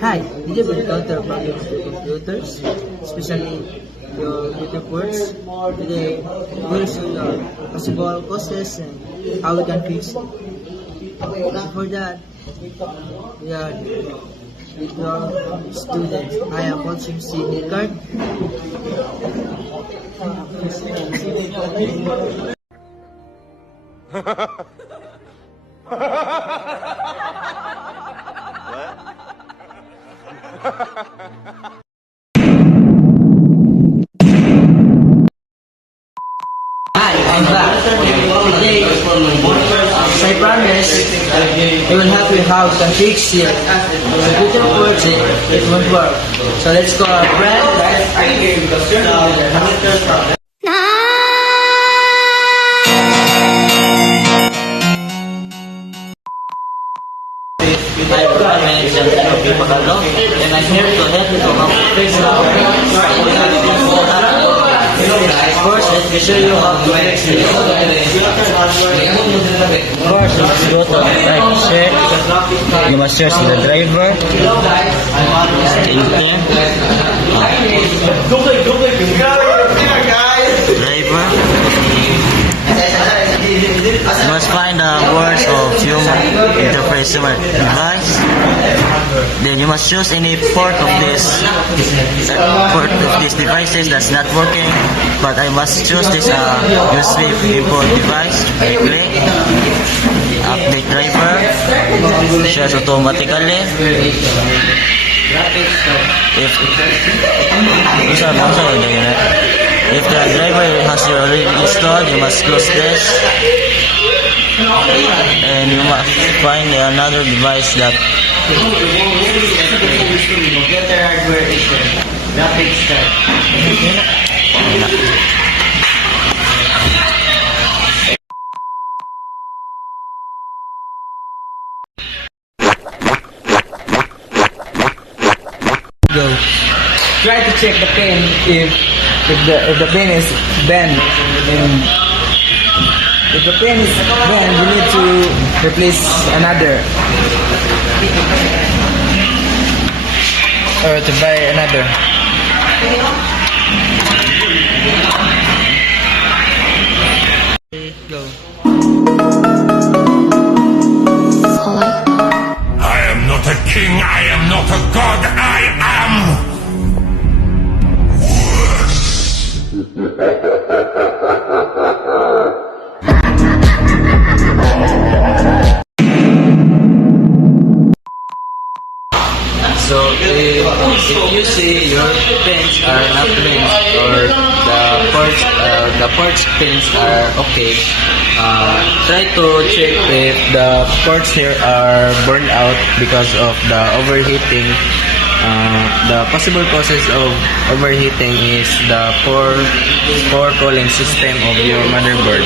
Hi, did you ever encounter problems with computers, especially your ports? Today, we'll show you possible causes and how we can fix it. So for that, we are with your students. I am watching C. Card. Hi, I'm back. Today, as I promise, I will help you how to fix your computer ports it won't work. So let's call our friend. Hi everyone, my name is Giancarlo Pagalo, and I'm here to help you to fix First, let me show you how to fix it. First, let's go to share. You must search the driver. Driver. You must find the words of human interface device. Then you must choose any port of these devices that's not working. But I must choose this USB input device. I click update driver. Shares automatically. If the driver has already installed, you must close this, and you must find another device that computer hardware issue, graphics card. Go. Try to check the pin if the pin is bent, and if the pin is bent, you need to replace another or to buy another. Go. I am not a king, I am not a god, I am So if you see your pins are not bent or the ports pins are okay, try to check if the ports here are burned out because of the overheating. The possible causes of overheating is the poor cooling system of your motherboard.